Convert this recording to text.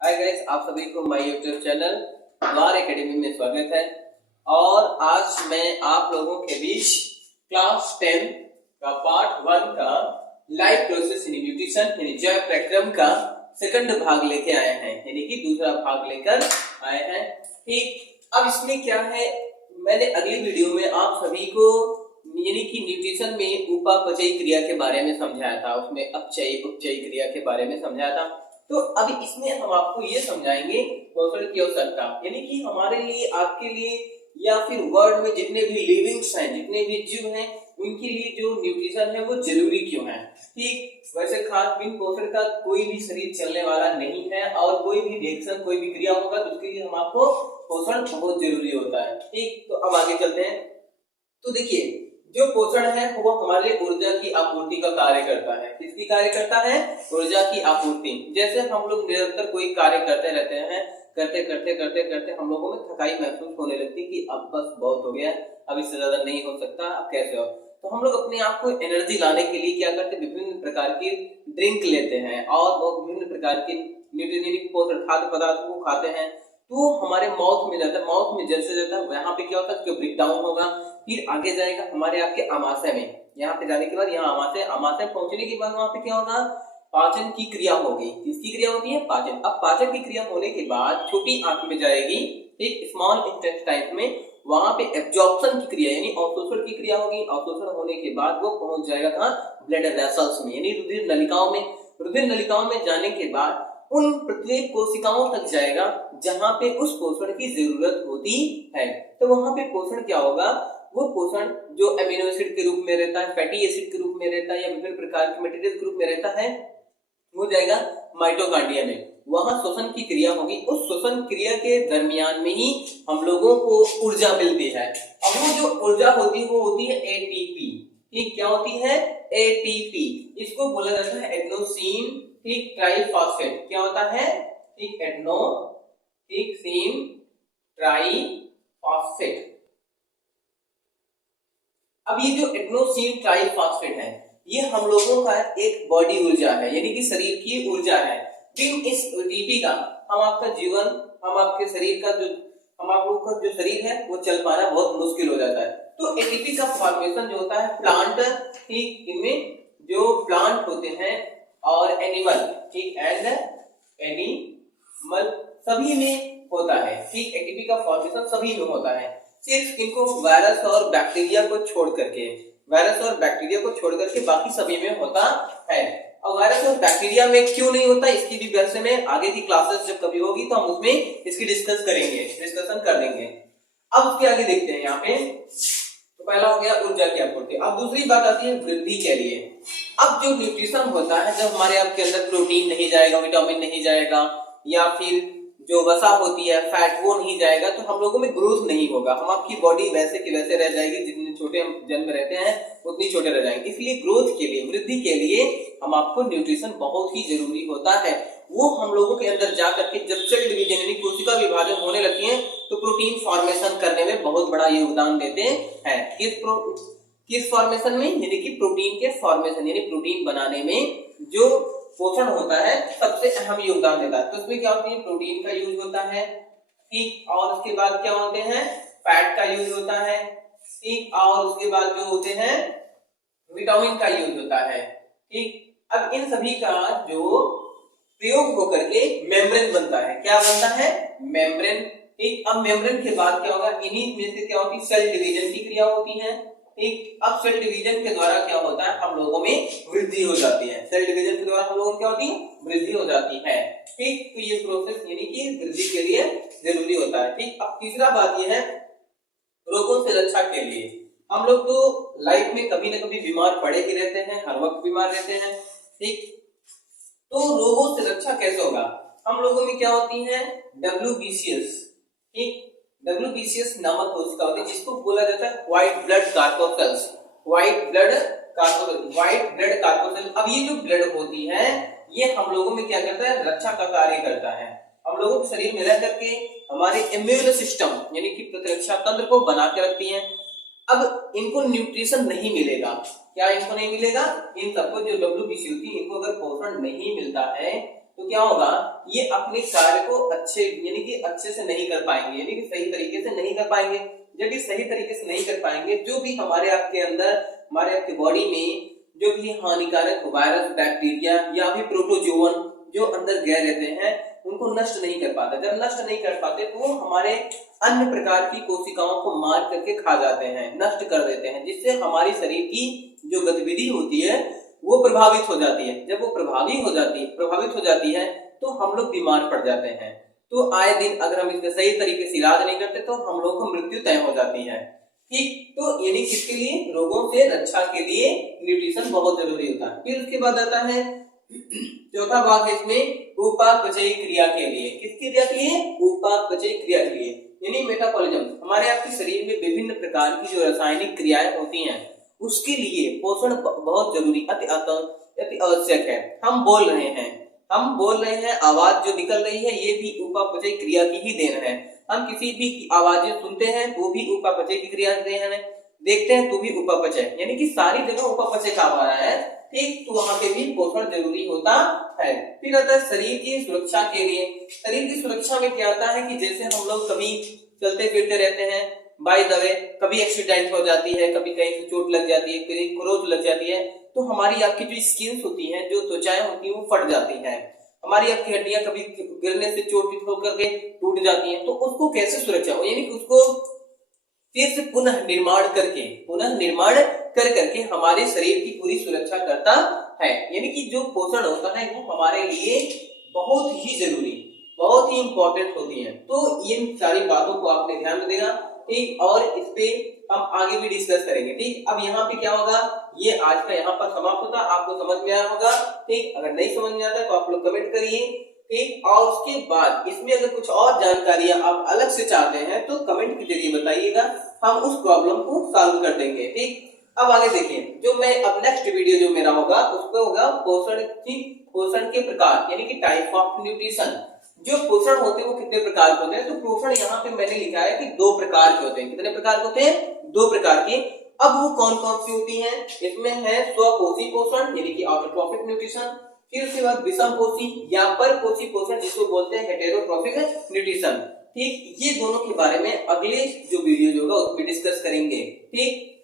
Hi guys, आप सभी को माय यूट्यूब चैनल द्वार एकेडमी में स्वागत है। और आज मैं आप लोगों के बीच क्लास 10 का पार्ट 1 का लाइफ प्रोसेस इन न्यूट्रिशन यानी जैव प्रक्रम का सेकंड भाग लेके आए हैं, यानी कि दूसरा भाग लेकर आए हैं। ठीक, अब इसमें क्या है, मैंने अगली वीडियो में आप सभी को यानी कि न्यूट्रिशन में उपापचयी क्रिया के बारे में समझाया था, उसमें अपचयी उपचयी क्रिया के बारे में समझाया था। तो अभी इसमें हम आपको ये समझाएंगे पोषण की आवश्यकता, यानी कि हमारे लिए, आपके लिए या फिर वर्ल्ड में जितने भी लिविंग्स हैं, जितने भी जीव हैं, उनके लिए जो न्यूट्रिशन है वो जरूरी क्यों है। ठीक, वैसे खास बिन पोषण का कोई भी शरीर चलने वाला नहीं है, और कोई भी रिएक्शन, कोई भी क्रिया होगा तो उसके लिए हम आपको पोषण बहुत जरूरी होता है। ठीक, तो अब आगे चलते हैं। तो देखिए, जो पोषण है वो हमारे लिए ऊर्जा की आपूर्ति का कार्य करता है। किसकी कार्य करता है? ऊर्जा की आपूर्ति। जैसे हम लोग निरंतर कोई कार्य करते रहते हैं, करते करते करते करते हम लोगों में थकाई महसूस होने लगती है कि अब बस बहुत हो गया, अब इससे ज्यादा नहीं हो सकता, अब कैसे हो। तो हम लोग अपने आप को एनर्जी लाने के लिए क्या करते हैं, विभिन्न प्रकार की ड्रिंक लेते हैं और वो विभिन्न प्रकार के न्यूट्रिएंट पोषण खाद्य पदार्थों को खाते हैं। तो हमारे माउथ में जाता है, माउथ में जैसे जाता है वहां पे क्या होता है, उसका ब्रेक डाउन होगा, फिर आगे जाएगा हमारे आपके आमाशय में। यहाँ पे जाने के बाद यहाँ आमाशय, आमाशय पहुंचने के बाद वहां पे क्या होगा, पाचन की क्रिया होगी। किसकी क्रिया होती है? पाचन। अब पाचन की क्रिया होने के बाद छोटी आंत में जाएगी, एक स्मॉल इंटेस्टाइन में, वहां पे एब्जॉर्प्शन की क्रिया यानी अवशोषण की क्रिया होगी। अवशोषण होने के बाद वो पहुंच जाएगा कहाँ? ब्लड वेसल्स में यानी रुधिर नलिकाओं में। रुधिर नलिकाओं में जाने के बाद उन प्रत्येक कोशिकाओं तक जाएगा जहां पे उस पोषण की जरूरत होती है। तो वहां पे पोषण क्या होगा, वो पोषण जो अमीनो एसिड के रूप में रहता है, फैटी एसिड के रूप में रहता है, या विभिन्न प्रकार के मटेरियल के रूप में रहता है, वो जाएगा माइटोकॉन्ड्रिया में। वहां श्वसन की क्रिया होगी। उस श्वसन क्रिया के दरमियान में ही हम लोगों को ऊर्जा मिलती है। अब वो जो ऊर्जा होती है वो होती है एटीपी। ठीक, क्या होती है? एटीपी। इसको बोला जाता है एडेनोसिन ठीक ट्राइफॉस्फेट। क्या होता है? ठीक, एडेनो ठीक सीन ट्राइफॉस्फेट। अब ये जो एडेनोसिन ट्राइफॉस्फेट है, ये हम लोगों का एक बॉडी ऊर्जा है, यानी कि शरीर की ऊर्जा है। बिन इस एटीपी का हम आपका जीवन, हम आपके शरीर का जो, हम आप लोगों का जो शरीर है वो चल पाना बहुत मुश्किल हो जाता है। तो एटीपी का फॉर्मेशन जो होता है प्लांट, ठीक, इनमें जो प्लांट होते हैं और एनिमल, ठीक, एंड एनिमल सभी में होता है। ठीक, एटीपी का फॉर्मेशन सभी में होता है, सिर्फ इनको वायरस और बैक्टीरिया को छोड़ करके, वायरस और बैक्टीरिया को छोड़ करके बाकी सभी में होता है। और वायरस और बैक्टीरिया में क्यों नहीं होता, इसकी भी वैसे में आगे की क्लासेस जब कभी होगी तो हम उसमें इसकी डिस्कशन कर देंगे। अब उसके आगे देखते हैं। यहाँ पे तो पहला हो गया ऊर्जा की आपूर्ति। अब दूसरी बात आती है वृद्धि के लिए। अब जो न्यूट्रिशन होता है, जब हमारे आपके अंदर प्रोटीन नहीं जाएगा, विटामिन नहीं जाएगा, या फिर जो वसा होती है फैट वो नहीं जाएगा, तो हम लोगों में ग्रोथ नहीं होगा। हम आपकी बॉडी वैसे की वैसे रह जाएगी, जितने छोटे हम जन्म रहते हैं उतनी छोटे रह जाएंगे। इसलिए ग्रोथ के लिए, वृद्धि के लिए हम आपको न्यूट्रिशन बहुत ही जरूरी होता है। वो हम लोगों के अंदर जा करके जब सेल डिवीजन यानी कोशिका विभाजन होने लगती है तो प्रोटीन फॉर्मेशन करने में बहुत बड़ा योगदान देते हैं। किस फॉर्मेशन में? यानी कि प्रोटीन के फॉर्मेशन यानी प्रोटीन बनाने में जो पोषण होता है सबसे अहम योगदान देता है। तो उसमें क्या होती है? प्रोटीन का यूज होता है, ठीक, और उसके बाद क्या होते हैं? फैट का यूज होता है, ठीक, और उसके बाद जो होते हैं विटामिन का यूज होता है। ठीक, अब इन सभी का जो प्रयोग होकर के मेम्ब्रेन बनता है। क्या बनता है? मेम्ब्रेन। ठीक, अब मेम्ब्रेन के बाद क्या होगा? इन्हीं में से क्या होती है? सेल डिवीजन की क्रिया होती है। ठीक, अब सेल डिवीजन के द्वारा क्या होता है? हम लोगों में वृद्धि हो जाती है। सेल डिवीजन के द्वारा हम लोगों में क्या होती है? वृद्धि हो जाती है। ठीक, तो ये प्रोसेस यानी कि वृद्धि के लिए जरूरी होता है। ठीक, अब तीसरा बात ये है रोगों से रक्षा के लिए। हम लोग तो लाइफ में कभी न कभी बीमार पड़े ही रहते हैं, हर वक्त बीमार रहते हैं। ठीक, तो रोगों से रक्षा कैसे होगा? हम लोगों में क्या होती है? WBCS। ठीक, WBCS नामक कोशिका होती है, जिसको बोला जाता है white blood corpuscles. White blood corpuscle. अब ये जो ब्लड होती है ये हम लोगों में क्या करता है? रक्षा का कार्य करता है। हम लोगों के शरीर में रह करके हमारे इम्यून सिस्टम यानी कि प्रतिरक्षा तंत्र को बना के रखती है। अब इनको न्यूट्रिशन नहीं मिलेगा। क्या इनको नहीं मिलेगा? इन सबको जो WBC होती है इनको अगर पोषण नहीं मिलता है तो क्या होगा, ये अपने कार्य को अच्छे यानी कि अच्छे से नहीं कर पाएंगे, यानी कि सही तरीके से नहीं कर पाएंगे। जब ये सही तरीके से नहीं कर पाएंगे, जो भी हमारे आपके अंदर, हमारे आपके बॉडी में जो भी हानिकारक वायरस, बैक्टीरिया या भी प्रोटोजोवन जो अंदर गए रहते हैं, उनको नष्ट नहीं कर पाते। जब नष्ट नहीं कर पाते तो वो हमारे अन्य प्रकार की कोशिकाओं को मार करके खा जाते हैं, नष्ट कर देते हैं, जिससे हमारी शरीर की जो गतिविधि होती है वो प्रभावित हो जाती है। जब वो प्रभावित हो जाती है तो हम लोग बीमार पड़ जाते हैं। तो आए दिन अगर हम इसका सही तरीके से इलाज नहीं करते तो हम लोगों को मृत्यु तय हो जाती है। ठीक, तो यानी किसके लिए, रोगों से रक्षा के लिए न्यूट्रिशन बहुत जरूरी होता है। फिर उसके बाद आता है चौथा भाग है इसमें उपापचयी क्रिया के लिए। किस क्रिया के लिए, उपापचयी क्रिया के लिए, यानी मेटाबॉलिज्म। हमारे आपके शरीर में विभिन्न प्रकार की जो रासायनिक क्रियाएं होती हैं, उसके लिए पोषण बहुत जरूरी, अति आवश्यक है। हम बोल रहे हैं, आवाज जो निकल रही है ये भी उपापचय क्रिया की ही देन है। हम किसी भी आवाजें सुनते हैं वो भी उपापचय की क्रिया की देन है, देखते हैं तो भी उपापचय, यानी कि सारी जगह उपापचय काम आ रहा है। ठीक, तो वहां पे भी पोषण जरूरी होता है। फिर आता है शरीर की सुरक्षा के लिए। शरीर की सुरक्षा में क्या आता है कि जैसे हम लोग कभी चलते फिरते रहते हैं, बाय द वे कभी एक्सीडेंट हो जाती है, कभी कहीं से चोट लग जाती है, कहीं खरोच लग जाती है, तो हमारी आपकी जो स्किन होती है, जो त्वचाएं होती है वो फट जाती है। हमारी आपकी हड्डियां कभी गिरने से चोट होकर के टूट जाती हैं, तो उसको कैसे सुरक्षा हो, यानी कि उसको फिर से पुनः निर्माण कर करके हमारे शरीर की पूरी सुरक्षा करता है। यानी कि जो पोषण होता है वो हमारे लिए बहुत ही जरूरी, बहुत ही इंपॉर्टेंट होती है। तो इन सारी बातों को आपने ध्यान में देना। ठीक, और इस पे हम आगे भी डिस्कस करेंगे। ठीक, अब यहाँ पे क्या होगा, ये आज का यहाँ पर समाप्त होता, आपको समझ में आया होगा। ठीक, अगर नहीं समझ में आता तो आप लोग कमेंट करिए। ठीक, और उसके बाद इसमें अगर कुछ और जानकारियां आप अलग से चाहते हैं तो कमेंट के जरिए बताइएगा, हम उस प्रॉब्लम को सॉल्व कर देंगे। ठीक, अब आगे देखिए, जो मैं अब नेक्स्ट वीडियो जो मेरा होगा उसमें होगा पोषण के प्रकार, यानी कि टाइप ऑफ न्यूट्रिशन। जो पोषण होते हैं वो कितने प्रकार के होते हैं, तो पोषण यहाँ पे मैंने लिखा है कि 2 प्रकार के होते हैं। कितने प्रकार के होते हैं, 2 प्रकार के। अब वो कौन कौन सी होती हैं, इसमें है स्वपोषी पोषण यानी कि ऑटोट्रॉफिक न्यूट्रिशन, फिर उसके बाद विषमपोषी या परपोषी पोषण जिसको बोलते हैं हेटेरोट्रॉफिक न्यूट्रिशन। ठीक, ये दोनों के बारे में अगले जो वीडियो होगा उसमें डिस्कस करेंगे। ठीक,